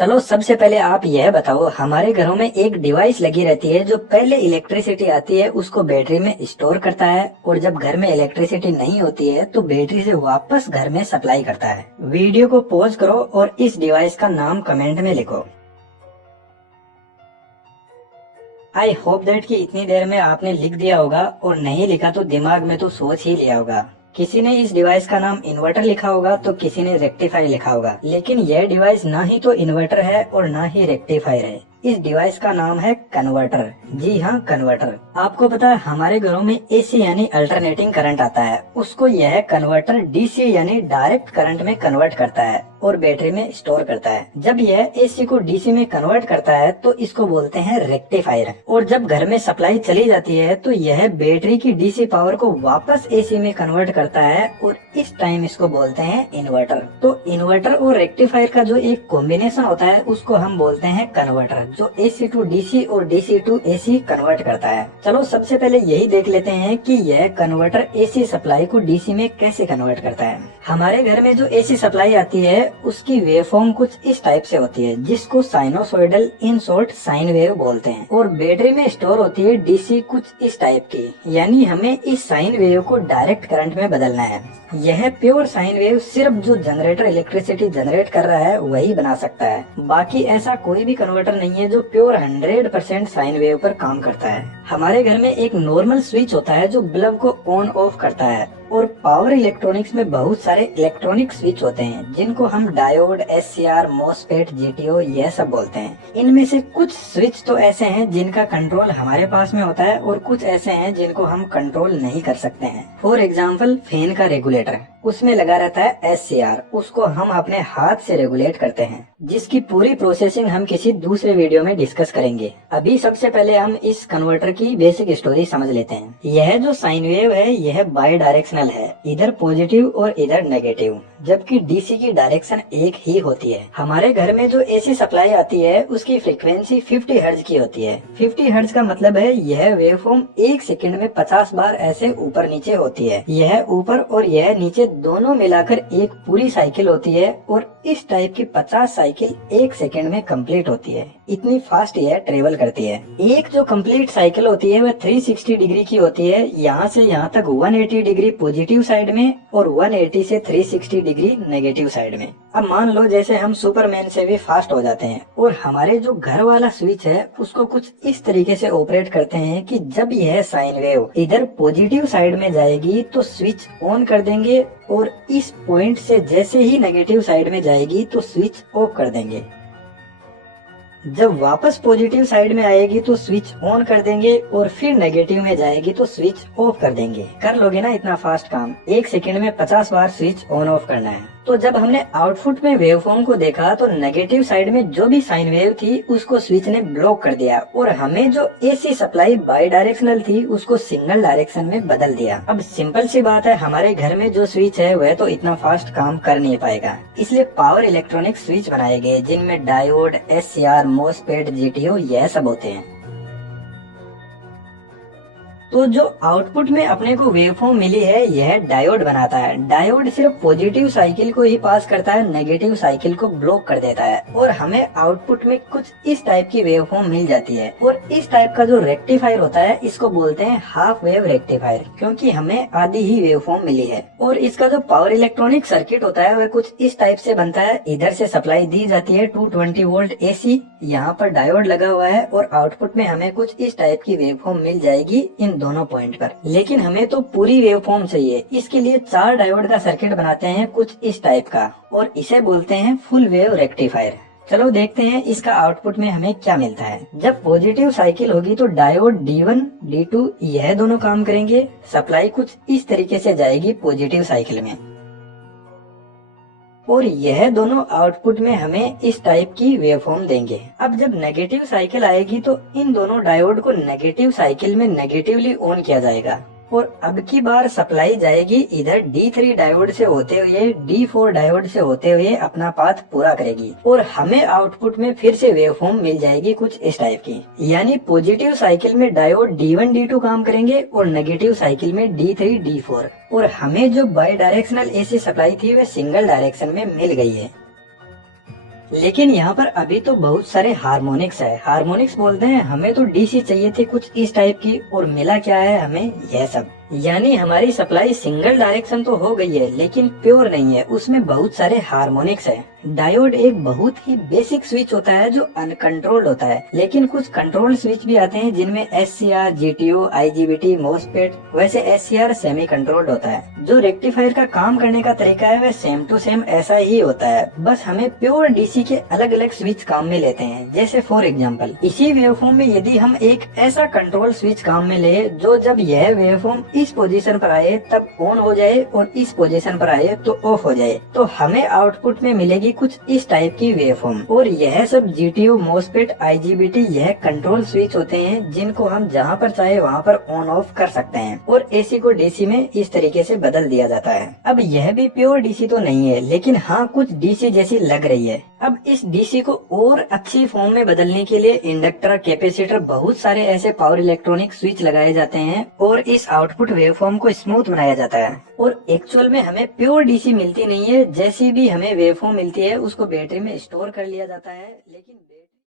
चलो सबसे पहले आप यह बताओ, हमारे घरों में एक डिवाइस लगी रहती है जो पहले इलेक्ट्रिसिटी आती है उसको बैटरी में स्टोर करता है, और जब घर में इलेक्ट्रिसिटी नहीं होती है तो बैटरी से वापस घर में सप्लाई करता है। वीडियो को पॉज करो और इस डिवाइस का नाम कमेंट में लिखो। आई होप दैट कि इतनी देर में आपने लिख दिया होगा, और नहीं लिखा तो दिमाग में तो सोच ही लिया होगा। किसी ने इस डिवाइस का नाम इन्वर्टर लिखा होगा तो किसी ने रेक्टिफायर लिखा होगा, लेकिन यह डिवाइस ना ही तो इन्वर्टर है और ना ही रेक्टिफायर है। इस डिवाइस का नाम है कन्वर्टर। जी हाँ, कन्वर्टर। आपको पता है हमारे घरों में एसी यानी अल्टरनेटिंग करंट आता है, उसको यह कन्वर्टर डीसी यानी डायरेक्ट करंट में कन्वर्ट करता है और बैटरी में स्टोर करता है। जब यह एसी को डीसी में कन्वर्ट करता है तो इसको बोलते हैं रेक्टिफायर। और जब घर में सप्लाई चली जाती है तो यह बैटरी की डीसी पावर को वापस एसी में कन्वर्ट करता है, और इस टाइम इसको बोलते हैं इन्वर्टर। तो इन्वर्टर और रेक्टिफायर का जो एक कॉम्बिनेशन होता है उसको हम बोलते हैं कन्वर्टर, जो एसी टू डीसी और डीसी टू एसी कन्वर्ट करता है। चलो सबसे पहले यही देख लेते हैं कि यह कन्वर्टर एसी सप्लाई को डीसी में कैसे कन्वर्ट करता है। हमारे घर में जो एसी सप्लाई आती है उसकी वेवफॉर्म कुछ इस टाइप से होती है, जिसको sinusoidal in short sine wave बोलते हैं। और बैटरी में स्टोर होती है डीसी कुछ इस टाइप की, यानी हमें इस साइन वेव को डायरेक्ट करंट में बदलना है। यह प्योर साइन वेव सिर्फ जो जनरेटर इलेक्ट्रिसिटी जनरेट कर रहा है वही बना सकता है। बाकी ऐसा कोई भी कन्वर्टर नहीं है जो प्योर 100% साइन वेव पर काम करता है। हमारे घर में एक नॉर्मल स्विच होता है जो बल्ब को ऑन ऑफ करता है, और पावर इलेक्ट्रॉनिक्स में बहुत सारे इलेक्ट्रॉनिक स्विच होते हैं जिनको हम डायोड, एससीआर, मॉसफेट, जीटीओ यह सब बोलते हैं। इनमें से कुछ स्विच तो ऐसे हैं जिनका कंट्रोल हमारे पास में होता है, और कुछ ऐसे हैं जिनको हम कंट्रोल नहीं कर सकते हैं। फॉर एग्जाम्पल फैन का रेगुलेटर, उसमें लगा रहता है एससीआर, उसको हम अपने हाथ से रेगुलेट करते हैं, जिसकी पूरी प्रोसेसिंग हम किसी दूसरे वीडियो में डिस्कस करेंगे। अभी सबसे पहले हम इस कन्वर्टर की बेसिक स्टोरी समझ लेते हैं। यह जो साइन वेव है यह बाई डायरेक्शनल है, इधर पॉजिटिव और इधर नेगेटिव, जबकि डीसी की डायरेक्शन एक ही होती है। हमारे घर में जो एसी सप्लाई आती है उसकी फ्रीक्वेंसी 50 हर्ट्ज की होती है। 50 हर्ट्ज का मतलब है यह वेवफॉर्म 1 सेकंड में 50 बार ऐसे ऊपर नीचे होती है। यह ऊपर और यह नीचे दोनों मिलाकर एक पूरी साइकिल होती है, और इस टाइप की 50 साइकिल 1 सेकंड में कंप्लीट होती है। इतनी फास्ट यह ट्रेवल करती है। एक जो कंप्लीट साइकिल होती है वह 360 डिग्री की होती है, यहाँ से यहाँ तक 180 डिग्री पॉजिटिव साइड में और 180 से 360 डिग्री नेगेटिव साइड में। अब मान लो जैसे हम सुपरमैन से भी फास्ट हो जाते हैं, और हमारे जो घर वाला स्विच है उसको कुछ इस तरीके से ऑपरेट करते हैं कि जब यह साइन वेव इधर पॉजिटिव साइड में जाएगी तो स्विच ऑन कर देंगे, और इस पॉइंट से जैसे ही नेगेटिव साइड में जाएगी तो स्विच ऑफ कर देंगे। जब वापस पॉजिटिव साइड में आएगी तो स्विच ऑन कर देंगे, और फिर नेगेटिव में जाएगी तो स्विच ऑफ कर देंगे। कर लोगे ना इतना फास्ट काम? 1 सेकंड में 50 बार स्विच ऑन ऑफ करना है। तो जब हमने आउटपुट में वेवफॉर्म को देखा तो नेगेटिव साइड में जो भी साइन वेव थी उसको स्विच ने ब्लॉक कर दिया, और हमें जो एसी सप्लाई बाई डायरेक्शनल थी उसको सिंगल डायरेक्शन में बदल दिया। अब सिंपल सी बात है, हमारे घर में जो स्विच है वह तो इतना फास्ट काम कर नहीं पाएगा, इसलिए पावर इलेक्ट्रॉनिक स्विच बनाए गए जिनमें डायोड, एससीआर, मॉसफेट, जीटीओ यह सब होते हैं। तो जो आउटपुट में अपने को वेवफॉर्म मिली है यह डायोड बनाता है। डायोड सिर्फ पॉजिटिव साइकिल को ही पास करता है, नेगेटिव साइकिल को ब्लॉक कर देता है, और हमें आउटपुट में कुछ इस टाइप की वेवफॉर्म मिल जाती है। और इस टाइप का जो रेक्टिफायर होता है इसको बोलते हैं हाफ वेव रेक्टिफायर, क्योंकि हमें आधी ही वेवफॉर्म मिली है। और इसका जो पावर इलेक्ट्रॉनिक सर्किट होता है वह कुछ इस टाइप से बनता है। इधर से सप्लाई दी जाती है 220 वोल्ट एसी, यहाँ पर डायोड लगा हुआ है, और आउटपुट में हमें कुछ इस टाइप की वेवफॉर्म मिल जाएगी इन दोनों पॉइंट पर। लेकिन हमें तो पूरी वेवफॉर्म चाहिए, इसके लिए 4 डायोड का सर्किट बनाते हैं कुछ इस टाइप का, और इसे बोलते हैं फुल वेव रेक्टिफायर। चलो देखते हैं इसका आउटपुट में हमें क्या मिलता है। जब पॉजिटिव साइकिल होगी तो डायोड D1, D2 यह दोनों काम करेंगे। सप्लाई कुछ इस तरीके से जाएगी पॉजिटिव साइकिल में, और यह दोनों आउटपुट में हमें इस टाइप की वेवफॉर्म देंगे। अब जब नेगेटिव साइकिल आएगी तो इन दोनों डायोड को नेगेटिव साइकिल में नेगेटिवली ऑन किया जाएगा, और अब की बार सप्लाई जाएगी इधर D3 डायोड से होते हुए D4 डायोड से होते हुए अपना पाथ पूरा करेगी, और हमें आउटपुट में फिर से वेवफॉर्म मिल जाएगी कुछ इस टाइप की। यानी पॉजिटिव साइकिल में डायोड D1, D2 काम करेंगे, और नेगेटिव साइकिल में D3, D4, और हमें जो बाई डायरेक्शनल एसी सप्लाई थी वह सिंगल डायरेक्शन में मिल गई है। लेकिन यहाँ पर अभी तो बहुत सारे हार्मोनिक्स है। हार्मोनिक्स बोलते हैं हमें तो डीसी चाहिए थी कुछ इस टाइप की, और मिला क्या है हमें यह सब। यानी हमारी सप्लाई सिंगल डायरेक्शन तो हो गई है लेकिन प्योर नहीं है, उसमें बहुत सारे हार्मोनिक्स है। डायोड एक बहुत ही बेसिक स्विच होता है जो अनकंट्रोल्ड होता है, लेकिन कुछ कंट्रोल स्विच भी आते हैं जिनमें एससीआर, जीटीओ, आईजीबीटी, मोस्फेट, वैसे एससीआर सेमी कंट्रोल्ड होता है। जो रेक्टिफायर का काम करने का तरीका है वह सेम टू सेम ऐसा ही होता है, बस हमें प्योर डीसी के अलग अलग स्विच काम में लेते हैं। जैसे फॉर एग्जाम्पल इसी वेवफॉर्म में यदि हम एक ऐसा कंट्रोल स्विच काम में ले जो जब यह वेवफॉर्म इस पोजीशन पर आए तब ऑन हो जाए और इस पोजीशन पर आए तो ऑफ हो जाए, तो हमें आउटपुट में मिलेगी कुछ इस टाइप की वेवफॉर्म। और यह सब जीटीओ, मोस्फेट, आईजीबीटी यह कंट्रोल स्विच होते हैं जिनको हम जहाँ पर चाहे वहाँ पर ऑन ऑफ कर सकते हैं, और एसी को डीसी में इस तरीके से बदल दिया जाता है। अब यह भी प्योर डीसी तो नहीं है, लेकिन हाँ कुछ डीसी जैसी लग रही है। अब इस डीसी को और अच्छी फॉर्म में बदलने के लिए इंडक्टर, कैपेसिटर, बहुत सारे ऐसे पावर इलेक्ट्रॉनिक स्विच लगाए जाते हैं और इस आउटपुट वेवफॉर्म को स्मूथ बनाया जाता है। और एक्चुअल में हमें प्योर डीसी मिलती नहीं है, जैसी भी हमें वेवफॉर्म मिलती है उसको बैटरी में स्टोर कर लिया जाता है, लेकिन